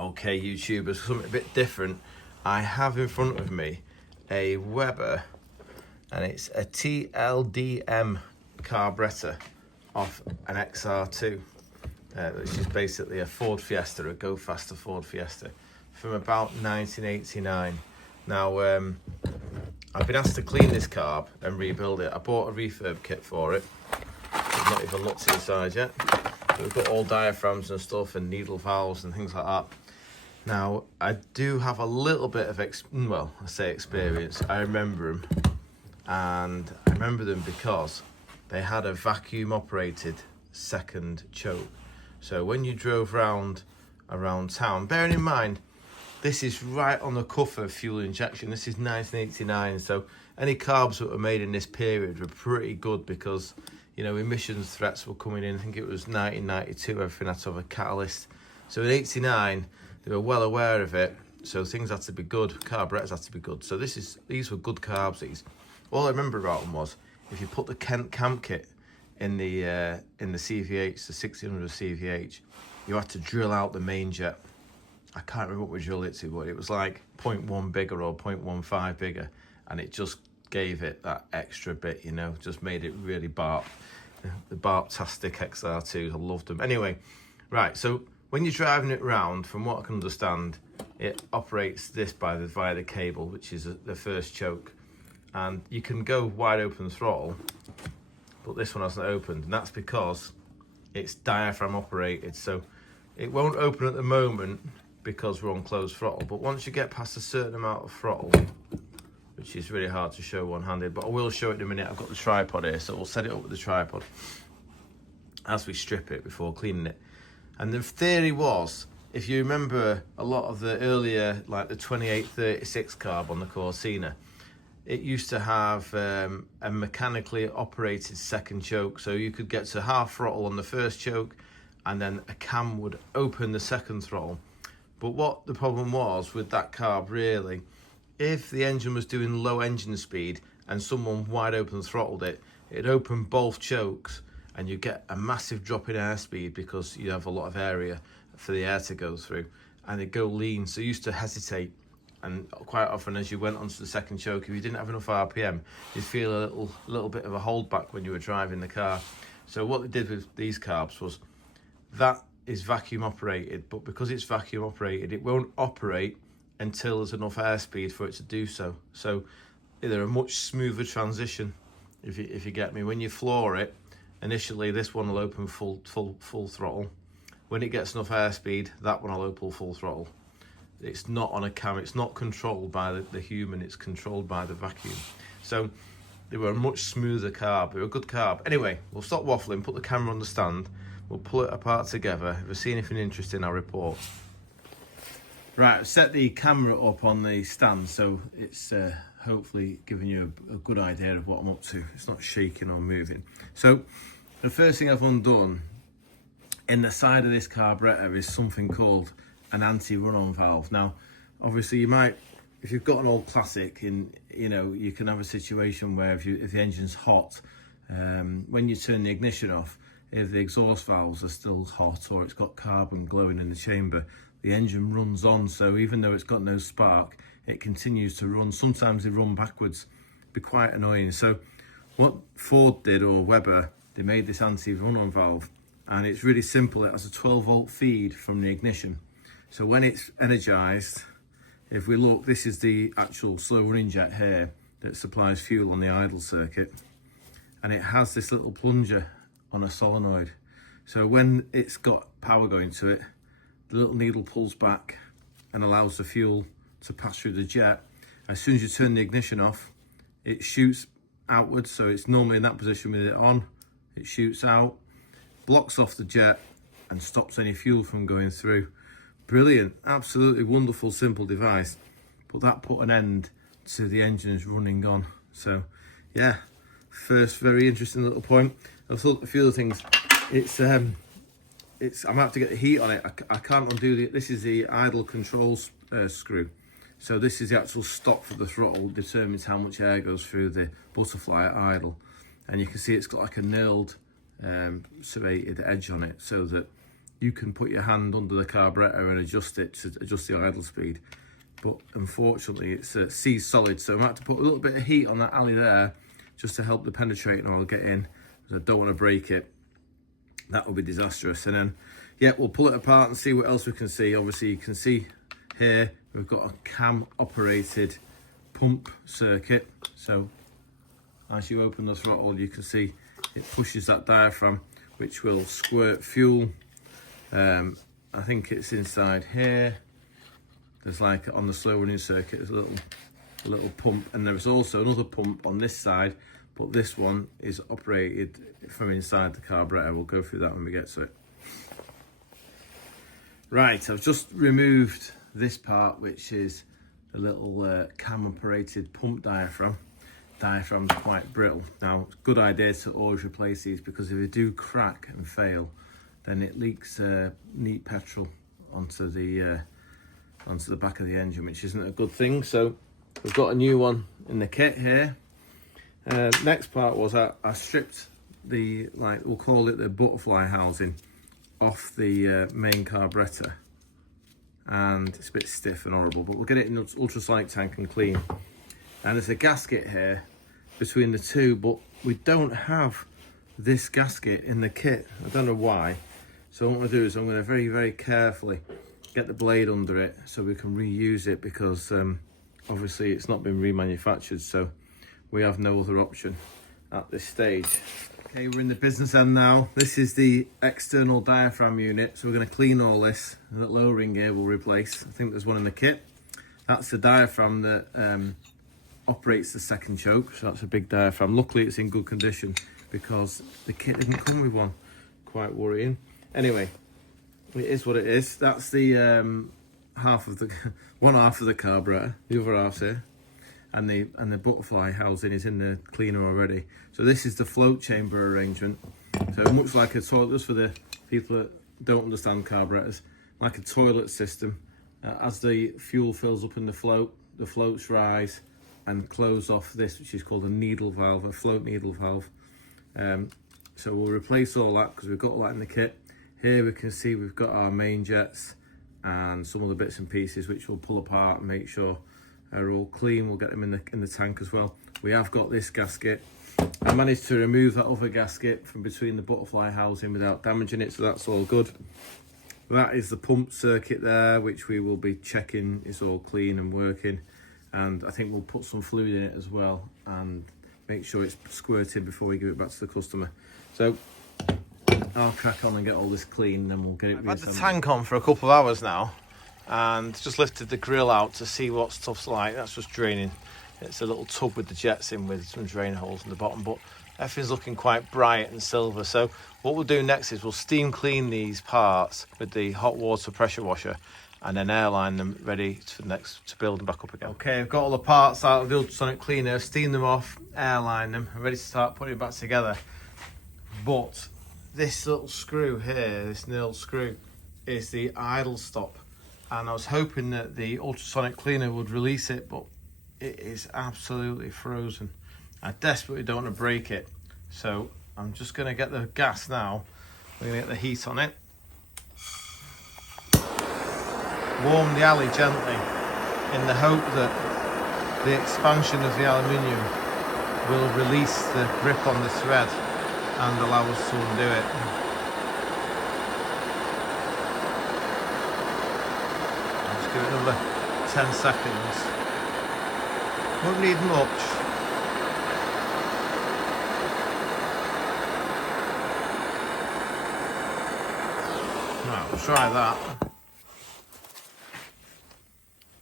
Okay, YouTubers, something a bit different. I have in front of me a Weber, and it's a TLDM carburettor off an XR2, which is basically a Ford Fiesta, a go faster Ford Fiesta from about 1989. Now, I've been asked to clean this carb and rebuild it. I bought a refurb kit for it. I've not even looked inside yet. But we've got all diaphragms and stuff and needle valves and things like that. Now, I do have a little bit of, experience. I remember them, and I remember them because they had a vacuum operated second choke. So when you drove around town, bearing in mind, this is right on the cuff of fuel injection. This is 1989, so any carbs that were made in this period were pretty good because, you know, emissions threats were coming in. I think it was 1992, everything had to have a catalyst. So in 89, they were well aware of it, so things had to be good, carburetors had to be good. So these were good carbs, these. All I remember about them was, if you put the Kent camp kit in the CVH, the 1600 CVH, you had to drill out the main jet. I can't remember what we drilled it to, but it was like 0.1 bigger or 0.15 bigger, and it just gave it that extra bit, you know, just made it really barp. The barp-tastic XR2s, I loved them. Anyway, right, so when you're driving it round, from what I can understand, it operates this via the cable, which is the first choke. And you can go wide open throttle, but this one hasn't opened, and that's because it's diaphragm operated. So it won't open at the moment because we're on closed throttle, but once you get past a certain amount of throttle, which is really hard to show one-handed, but I will show it in a minute. I've got the tripod here, so we'll set it up with the tripod as we strip it before cleaning it. And the theory was, if you remember a lot of the earlier, like the 2836 carb on the Corsina, it used to have a mechanically operated second choke. So you could get to half throttle on the first choke, and then a cam would open the second throttle. But what the problem was with that carb, really, if the engine was doing low engine speed and someone wide open throttled it, it'd open both chokes, and you get a massive drop in airspeed because you have a lot of area for the air to go through, and it'd go lean. So you used to hesitate, and quite often as you went onto the second choke, if you didn't have enough RPM, you'd feel a little bit of a holdback when you were driving the car. So what they did with these carbs was, that is vacuum operated, but because it's vacuum operated, it won't operate until there's enough airspeed for it to do so. So they're a much smoother transition, if you get me. When you floor it, initially this one will open full throttle. When it gets enough airspeed, that one will open full throttle. It's not on a cam, it's not controlled by the human, it's controlled by the vacuum. So they were a much smoother carb, they were a good carb. Anyway, we'll stop waffling, put the camera on the stand, we'll pull it apart together. If I see anything interesting, I'll report. Right, I've set the camera up on the stand, so it's hopefully giving you a good idea of what I'm up to. It's not shaking or moving. So the first thing I've undone, in the side of this carburettor is something called an anti-run-on valve. Now, obviously you might, if you've got an old classic, you can have a situation where if the engine's hot, when you turn the ignition off, if the exhaust valves are still hot or it's got carbon glowing in the chamber, the engine runs on. So even though it's got no spark, it continues to run. Sometimes they run backwards, be quite annoying. So what Ford did, or Weber, they made this anti-run-on valve, and it's really simple. It has a 12-volt feed from the ignition. So when it's energized, if we look, this is the actual slow running jet here that supplies fuel on the idle circuit, and it has this little plunger on a solenoid. So when it's got power going to it, the little needle pulls back and allows the fuel to pass through the jet. As soon as you turn the ignition off, it shoots outwards. So it's normally in that position with it on, it shoots out, blocks off the jet and stops any fuel from going through. Brilliant, absolutely wonderful, simple device. But that put an end to the engine's running on. So yeah, first very interesting little point. I've thought a few other things. I'm gonna have to get the heat on it. I can't undo this is the idle control screw. So this is the actual stop for the throttle, determines how much air goes through the butterfly at idle. And you can see it's got like a nailed serrated edge on it, so that you can put your hand under the carburettor and adjust it to adjust the idle speed. But unfortunately it's C solid, so I might have to put a little bit of heat on that alley there just to help the penetrating oil get in, because I don't want to break it. That would be disastrous. And then, yeah, we'll pull it apart and see what else we can see. Obviously, you can see here we've got a cam-operated pump circuit. So as you open the throttle, you can see it pushes that diaphragm, which will squirt fuel. I think it's inside here. There's like on the slow running circuit, there's a little pump, and there's also another pump on this side, but this one is operated from inside the carburettor. We'll go through that when we get to it. Right, I've just removed this part, which is a little cam operated pump diaphragm. Diaphragm's quite brittle. Now, it's a good idea to always replace these, because if they do crack and fail, then it leaks neat petrol onto the back of the engine, which isn't a good thing. So we've got a new one in the kit here. Next part was I stripped the, like, we'll call it the butterfly housing off the main carburettor, and it's a bit stiff and horrible, but we'll get it in ultrasonic tank and clean. And there's a gasket here between the two, but we don't have this gasket in the kit. I don't know why. So what I'm going to do is I'm going to very, very carefully get the blade under it so we can reuse it, because obviously it's not been remanufactured, so we have no other option at this stage. Okay, we're in the business end now. This is the external diaphragm unit, so we're going to clean all this. And that low ring here we'll replace. I think there's one in the kit. That's the diaphragm that operates the second choke, so that's a big diaphragm. Luckily it's in good condition, because the kit didn't come with one. Quite worrying. Anyway, it is what it is. That's the one half of the carburettor. The other half's here, and the butterfly housing is in the cleaner already. So this is the float chamber arrangement. So much like a toilet, just for the people that don't understand carburettors, like a toilet system. As the fuel fills up in the floats rise and close off this, which is called a needle valve, a float needle valve. So we'll replace all that, because we've got all that in the kit. Here we can see we've got our main jets and some of the bits and pieces, which we'll pull apart and make sure are all clean. We'll get them in the tank as well. We have got this gasket. I managed to remove that other gasket from between the butterfly housing without damaging it, so that's all good. That is the pump circuit there, which we will be checking is all clean and working. And I think we'll put some fluid in it as well and make sure it's squirted before we give it back to the customer. So I'll crack on and get all this clean, and then we'll get it reassembled. I've had the tank on for a couple of hours now, and just lifted the grill out to see what stuff's like. That's just draining. It's a little tub with the jets in, with some drain holes in the bottom, but everything's looking quite bright and silver. So what we'll do next is we'll steam clean these parts with the hot water pressure washer, and then airline them ready to build them back up again. Okay, I've got all the parts out of the ultrasonic cleaner, steam them off, airline them, and ready to start putting it back together. But this little screw here, this nil screw, is the idle stop, and I was hoping that the ultrasonic cleaner would release it, but it is absolutely frozen. I desperately don't want to break it, so I'm just going to get the gas now. We're going to get the heat on it, warm the alley gently in the hope that the expansion of the aluminium will release the grip on the thread and allow us to undo it. I'll just give it another 10 seconds. Won't need much. Right, we'll try that.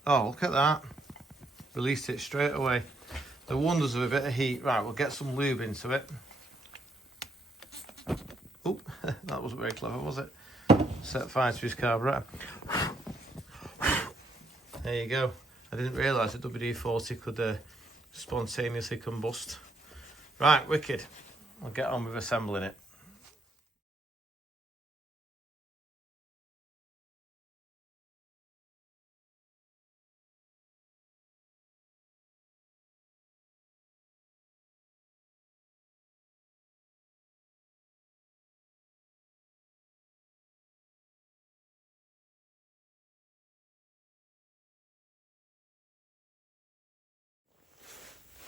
Oh, look at that. Released it straight away. The wonders of a bit of heat. Right, we'll get some lube into it. Oh, that wasn't very clever, was it? Set fire to his carburettor. There you go. I didn't realise that WD-40 could spontaneously combust. Right, wicked. I'll get on with assembling it.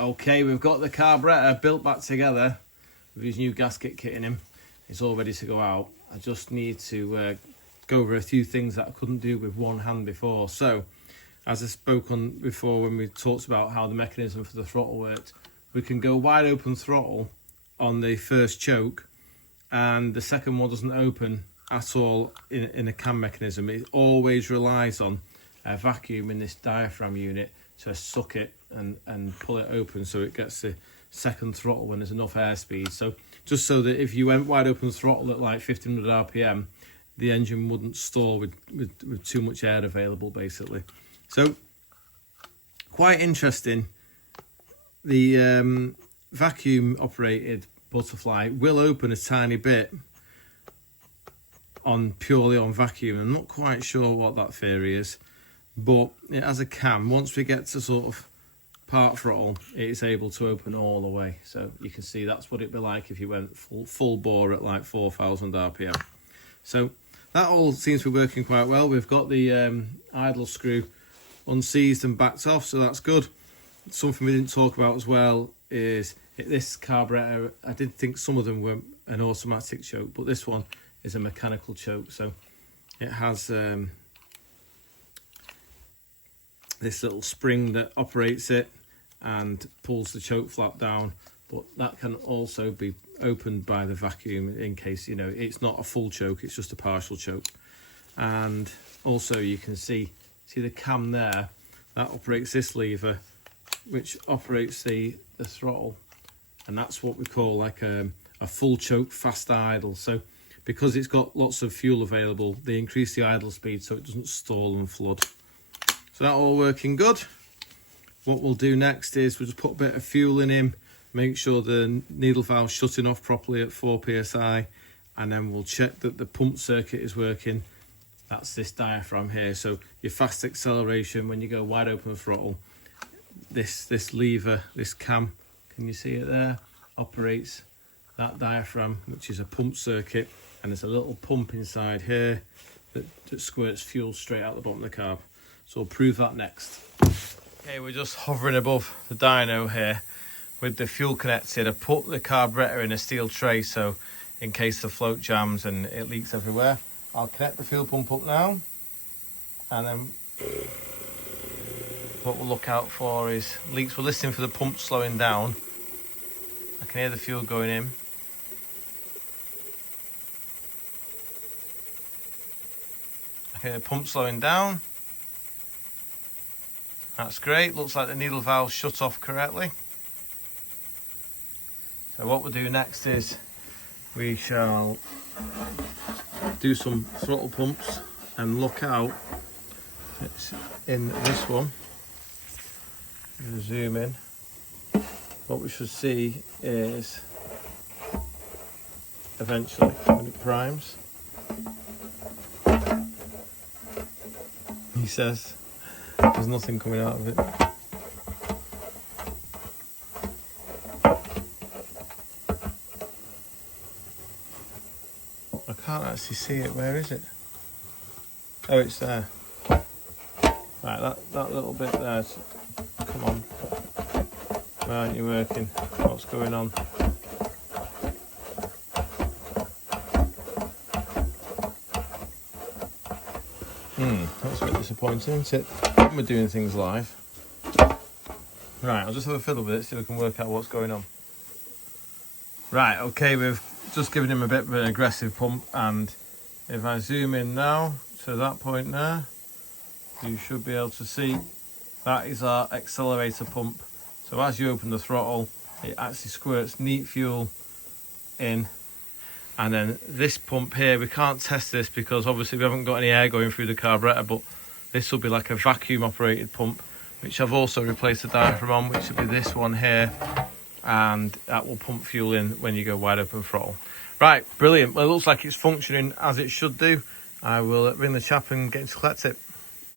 Okay, we've got the carburettor built back together with his new gasket kit in him. It's all ready to go out. I just need to go over a few things that I couldn't do with one hand before. So, as I spoke on before when we talked about how the mechanism for the throttle worked, we can go wide open throttle on the first choke, and the second one doesn't open at all in a cam mechanism. It always relies on a vacuum in this diaphragm unit to suck it and pull it open, so it gets the second throttle when there's enough airspeed. So just so that if you went wide open throttle at like 1500 RPM, the engine wouldn't stall with too much air available, basically. So quite interesting. The vacuum operated butterfly will open a tiny bit purely on vacuum. I'm not quite sure what that theory is, but it has a cam. Once we get to sort of part throttle, it is able to open all the way. So you can see that's what it'd be like if you went full bore at like 4000 RPM. So that all seems to be working quite well. We've got the idle screw unseized and backed off, so that's good. Something we didn't talk about as well is this carburettor. I did think some of them were an automatic choke, but this one is a mechanical choke. So it has this little spring that operates it and pulls the choke flap down, but that can also be opened by the vacuum in case, you know, it's not a full choke, it's just a partial choke. And also you can see the cam there, that operates this lever, which operates the throttle, and that's what we call like a full choke fast idle. So because it's got lots of fuel available, they increase the idle speed so it doesn't stall and flood. So that all working good. What we'll do next is we'll just put a bit of fuel in him, make sure the needle valve's shutting off properly at 4 psi, and then we'll check that the pump circuit is working. That's this diaphragm here. So your fast acceleration, when you go wide open throttle, this lever, this cam, can you see it there, operates that diaphragm, which is a pump circuit, and there's a little pump inside here that squirts fuel straight out the bottom of the carb. So we'll prove that next. Okay, we're just hovering above the dyno here with the fuel connected. I put the carburettor in a steel tray so in case the float jams and it leaks everywhere. I'll connect the fuel pump up now, and then what we'll look out for is leaks. We're listening for the pump slowing down. I can hear the fuel going in. I can hear the pump slowing down. That's great. Looks like the needle valve shut off correctly. So what we'll do next is we shall do some throttle pumps and look out. It's in this one. Zoom in. What we should see is eventually when it primes. He says there's nothing coming out of it. I can't actually see it. Where is it? Oh, it's there. Right, that little bit there. Come on. Why aren't you working? What's going on? That's a bit disappointing, isn't it? When we're doing things live. Right, I'll just have a fiddle with it, see if we can work out what's going on. Right, okay, we've just given him a bit of an aggressive pump, and if I zoom in now to that point there, you should be able to see that is our accelerator pump. So as you open the throttle, it actually squirts neat fuel in. And then this pump here, we can't test this because obviously we haven't got any air going through the carburettor, but this will be like a vacuum operated pump, which I've also replaced the diaphragm on, which will be this one here, and that will pump fuel in when you go wide open throttle. Right, brilliant. Well, it looks like it's functioning as it should do. I will ring the chap and get him to collect it.